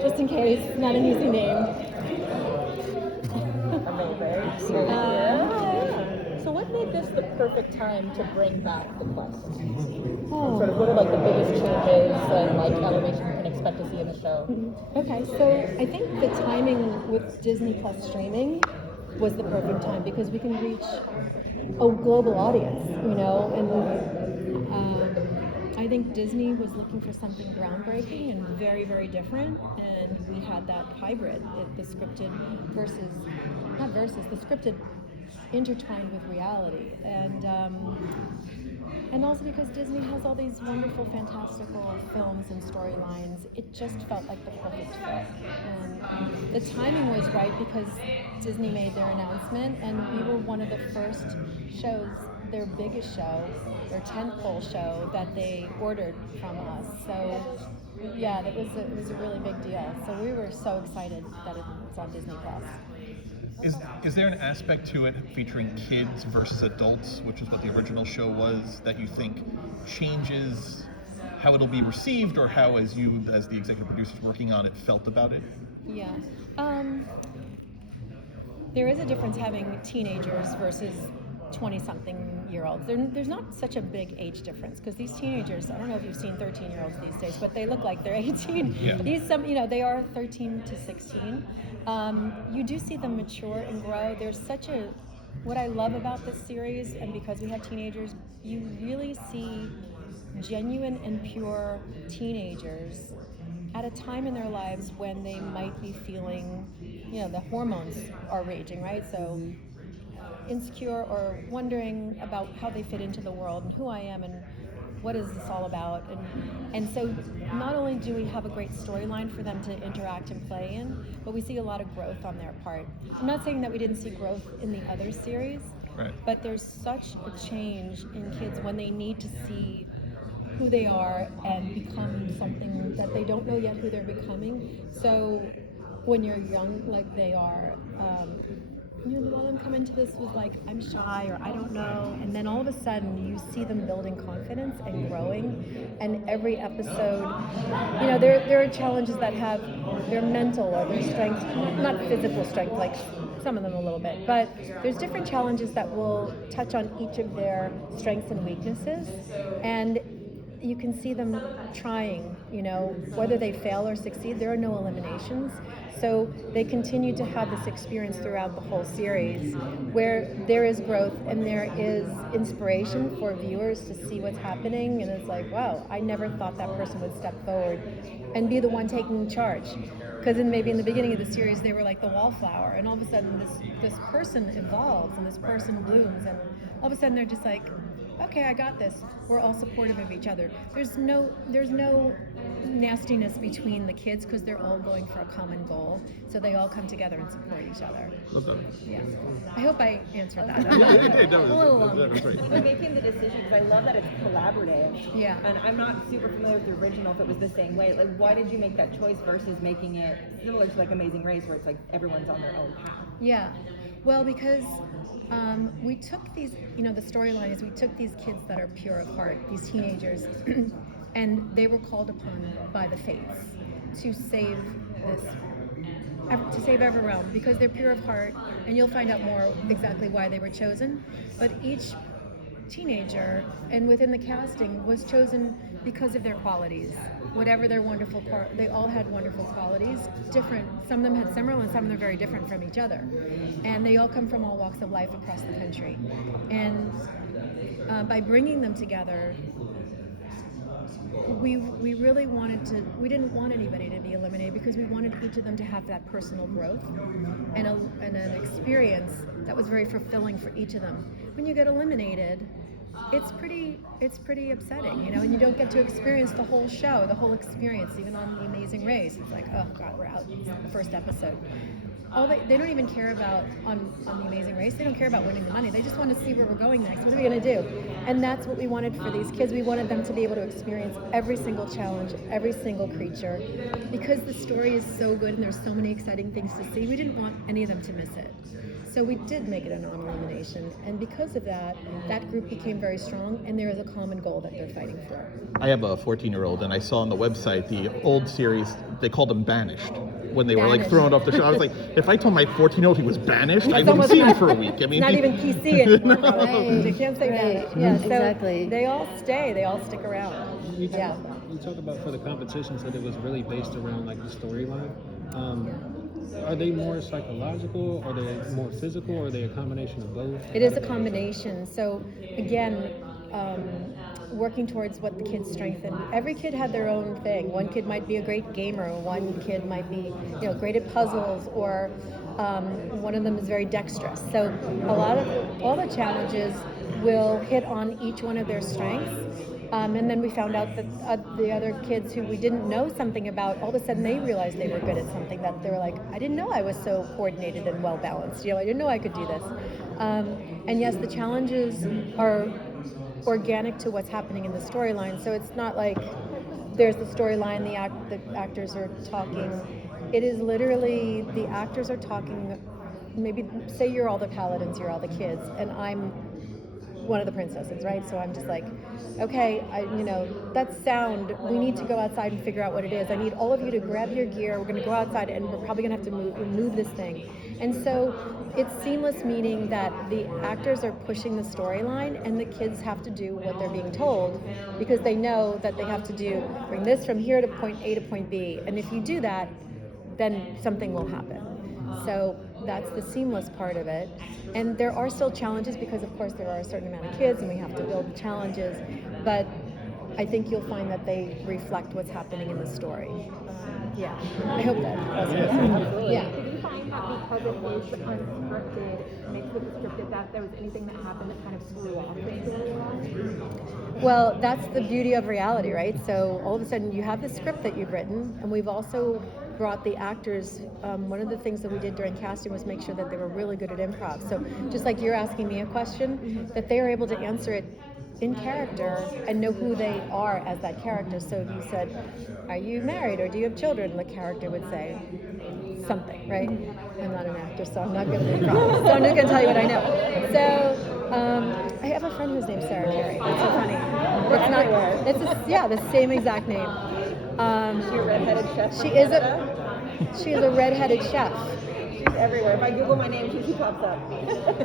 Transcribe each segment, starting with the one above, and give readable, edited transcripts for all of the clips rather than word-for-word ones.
just in case, not an easy name. Amazing. So what made this the perfect time to bring back the quest? Sort of what are like the biggest changes and like elevations you can expect to see in the show? Okay, so I think the timing with Disney Plus streaming was the perfect time because we can reach a global audience, and I think Disney was looking for something groundbreaking and very, very different, and we had that hybrid, the scripted the scripted intertwined with reality, and also because Disney has all these wonderful, fantastical films and storylines, it just felt like the perfect fit. And the timing was right because Disney made their announcement, and we were one of the first shows, their biggest show, their tentpole show that they ordered from us. So yeah, it was a really big deal. So we were so excited that it's on Disney Plus. Is there an aspect to it featuring kids versus adults, which is what the original show was, that you think changes how it'll be received, or how, as the executive producers working on it, felt about it? Yeah. There is a difference having teenagers versus 20-something-year-olds. There's not such a big age difference because these teenagers, I don't know if you've seen 13-year-olds these days, but they look like they're 18. Yeah. They are 13 to 16. You do see them mature and grow. What I love about this series, and because we have teenagers, you really see genuine and pure teenagers at a time in their lives when they might be feeling, the hormones are raging, right? So insecure or wondering about how they fit into the world and who I am and what is this all about. And so not only do we have a great storyline for them to interact and play in, but we see a lot of growth on their part. I'm not saying that we didn't see growth in the other series, right, but there's such a change in kids when they need to see who they are and become something that they don't know yet who they're becoming. So when you're young like they are, a lot of them come into this with like, I'm shy or I don't know, and then all of a sudden you see them building confidence and growing, and every episode, there are challenges that have their mental or their strengths, not physical strength, like some of them a little bit, but there's different challenges that will touch on each of their strengths and weaknesses, and you can see them trying, whether they fail or succeed, there are no eliminations. So they continue to have this experience throughout the whole series where there is growth and there is inspiration for viewers to see what's happening. And it's like, wow, I never thought that person would step forward and be the one taking charge. Because maybe in the beginning of the series, they were like the wallflower. And all of a sudden, this person evolves and this person blooms. And all of a sudden, they're just like, okay, I got this. We're all supportive of each other. There's no nastiness between the kids because they're all going for a common goal. So they all come together and support each other. Love that. Yeah. I hope I answered that. Yeah, you did. A little long. That's right. Even making the decision, because I love that it's collaborative. Yeah. And I'm not super familiar with the original if it was the same way. Like, why did you make that choice versus making it similar to like Amazing Race, where it's like everyone's on their own path? Yeah. Well, because we took these, the storyline is we took these kids that are pure of heart, these teenagers, and they were called upon by the fates to save Everealm because they're pure of heart, and you'll find out more exactly why they were chosen. But each teenager, and within the casting, was chosen because of their qualities. Whatever their wonderful they all had wonderful qualities, different. Some of them had similar and some of them are very different from each other. And they all come from all walks of life across the country. And by bringing them together, we really we didn't want anybody to be eliminated because we wanted each of them to have that personal growth and an experience that was very fulfilling for each of them. When you get eliminated, it's pretty upsetting, and you don't get to experience the whole show, the whole experience, even on The Amazing Race. It's like, oh God, we're out. It's the first episode. They don't even care about, on The Amazing Race, they don't care about winning the money. They just want to see where we're going next. What are we going to do? And that's what we wanted for these kids. We wanted them to be able to experience every single challenge, every single creature. Because the story is so good and there's so many exciting things to see, we didn't want any of them to miss it. So we did make it a non-elimination, and because of that, that group became very strong, and there is a common goal that they're fighting for. I have a 14-year-old, and I saw on the website the old series, they called them banished when they were like Banished. thrown off the show. I was like, if I told my 14-year-old he was banished, I It's wouldn't almost see him not- for a week. I mean, It's not even PC anymore. Right. You can't say Right. banished. Yeah, so Exactly. they all stay. They all stick around. You talk, Yeah. you talk about for the competitions that it was really based around like the storyline. Are they more psychological? Are they more physical? Or are they a combination of both? It is a combination. So again, working towards what the kids strengthen. Every kid had their own thing. One kid might be a great gamer. One kid might be, great at puzzles, or one of them is very dexterous. So all the challenges will hit on each one of their strengths. And then we found out that the other kids who we didn't know something about, all of a sudden they realized they were good at something that they were like, I didn't know I was so coordinated and well balanced. I didn't know I could do this. And yes, the challenges are organic to what's happening in the storyline. So it's not like there's the storyline, the actors are talking. It is literally the actors are talking. Maybe say you're all the paladins, you're all the kids, and I'm one of the princesses, right? So I'm just like, okay, that sound, we need to go outside and figure out what it is. I need all of you to grab your gear. We're going to go outside, and we're probably going to have to move this thing. And so it's seamless, meaning that the actors are pushing the storyline, and the kids have to do what they're being told, because they know that they have to bring this from here to point A to point B. And if you do that, then something will happen. So that's the seamless part of it. And there are still challenges, because of course there are a certain amount of kids and we have to build the challenges, but I think you'll find that they reflect what's happening in the story. Yeah, I hope that was Yeah. Did you find that because it was unscripted, mixed with the scripted, that there was anything that happened that kind of threw off the storyline? Well, that's the beauty of reality, right? So all of a sudden you have the script that you've written, and we've also brought the actors. One of the things that we did during casting was make sure that they were really good at improv. So just like you're asking me a question, that they are able to answer it in character and know who they are as that character. So if you said, are you married or do you have children? The character would say something, right? I'm not an actor, so I'm not good at improv. So I'm just going to tell you what I know. So I have a friend whose name's Sarah Carey. That's so funny. The same exact name. She a redheaded chef? She is a redheaded chef. She's everywhere. If I Google my name, she pops up.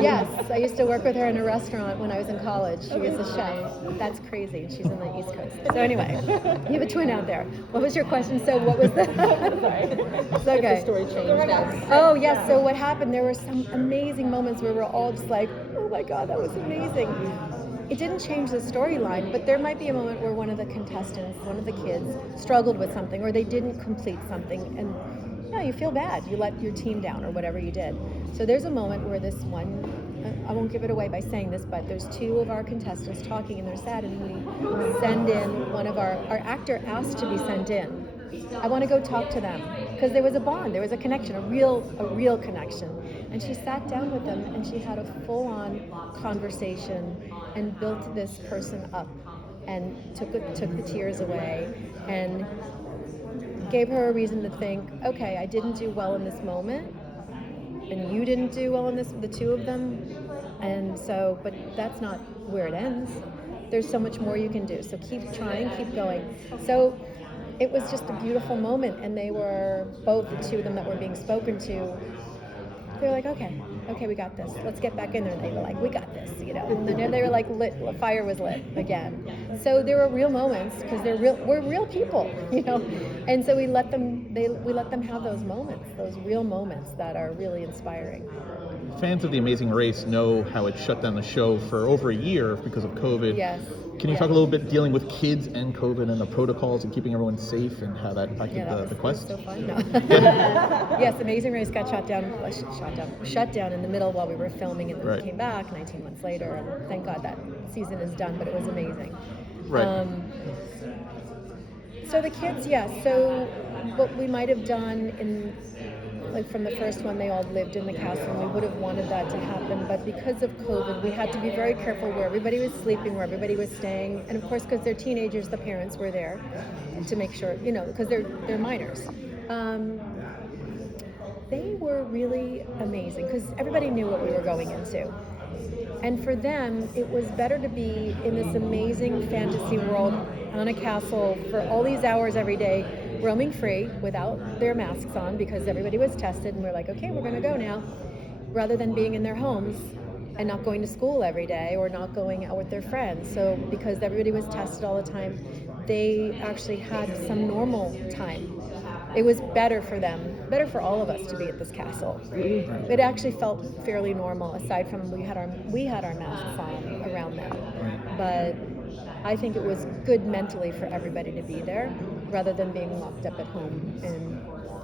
Yes, I used to work with her in a restaurant when I was in college. She was a chef. That's crazy. She's in the East Coast. So anyway, you have a twin out there. What was your question? So what was the... Sorry. It's okay. The story changed. Oh, yes. So what happened, there were some amazing moments where we were all just like, oh my God, that was amazing. It didn't change the storyline, but there might be a moment where one of the contestants, one of the kids, struggled with something, or they didn't complete something, and you feel bad. You let your team down or whatever you did. So there's a moment where this one, I won't give it away by saying this, but there's two of our contestants talking and they're sad, and we send in one of our actor asked to be sent in. I want to go talk to them, because there was a bond, there was a connection, a real connection. And she sat down with them and she had a full-on conversation and built this person up and took the tears away and gave her a reason to think, okay, I didn't do well in this moment, and you didn't do well in this, the two of them, and so, but that's not where it ends. There's so much more you can do, so keep trying, keep going. So it was just a beautiful moment, and they were, both the two of them that were being spoken to, they're like, okay, we got this. Let's get back in there. And they were like, we got this, And then they were like, the fire was lit again. So there were real moments, because we're real people, And so we let them have those moments, those real moments that are really inspiring. Fans of The Amazing Race know how it shut down the show for over a year because of COVID. Yes. Can you talk a little bit dealing with kids and COVID and the protocols and keeping everyone safe and how that impacted the quest? So fun. No. Yes, Amazing Race got shut down in the middle while we were filming, and then we came back 19 months later, and thank God that season is done, but it was amazing. Right. So the kids, so what we might have done from the first one, they all lived in the castle, and we would have wanted that to happen, but because of COVID, we had to be very careful where everybody was sleeping, where everybody was staying, and of course, because they're teenagers, the parents were there to make sure, because they're minors. They were were really amazing because everybody knew what we were going into. And for them, it was better to be in this amazing fantasy world on a castle for all these hours every day, roaming free without their masks on because everybody was tested and we're like, okay, we're going to go now, rather than being in their homes and not going to school every day or not going out with their friends. So because everybody was tested all the time, they actually had some normal time. It was better for them, better for all of us to be at this castle. It actually felt fairly normal, aside from we had our masks on around them. But I think it was good mentally for everybody to be there, rather than being locked up at home in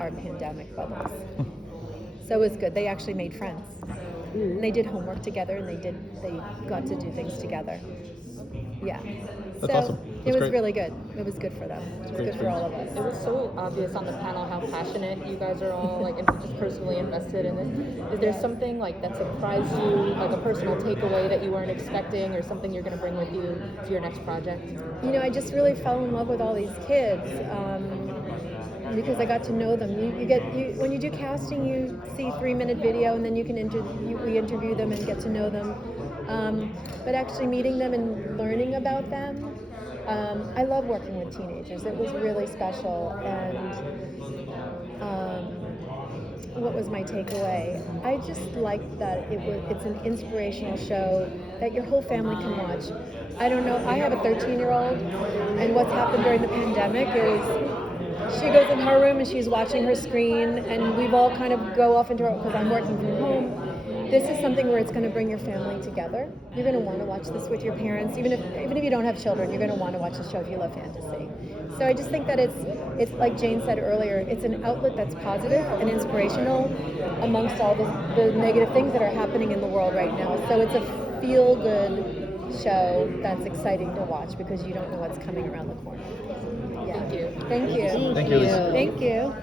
our pandemic bubbles. So it was good. They actually made friends. And they did homework together, and they got to do things together. Yeah. That's so awesome. It That's was great. really good. It was good for them. It was good for all of It us. was so obvious on the panel how passionate you guys are all, like, and just personally invested in this. Is there something like that surprised you, like a personal takeaway that you weren't expecting, or something you're going to bring with you to your next project? You know, I just really fell in love with all these kids because I got to know them. When you do casting, you see 3-minute video, and then you can we interview them and get to know them. But actually meeting them and learning about them, I love working with teenagers. It was really special. And what was my takeaway? I just liked that it's an inspirational show that your whole family can watch. I don't know, I have a 13-year-old, and what's happened during the pandemic is she goes in her room and she's watching her screen, and we've all kind of go off into our, because I'm working from home. This is something where it's going to bring your family together. You're going to want to watch this with your parents, even if you don't have children. You're going to want to watch the show if you love fantasy. So I just think that it's like Jane said earlier, it's an outlet that's positive and inspirational amongst all the negative things that are happening in the world right now. So it's a feel-good show that's exciting to watch because you don't know what's coming around the corner. Yeah. Thank you. Thank you. Thank you, Elise. Thank you.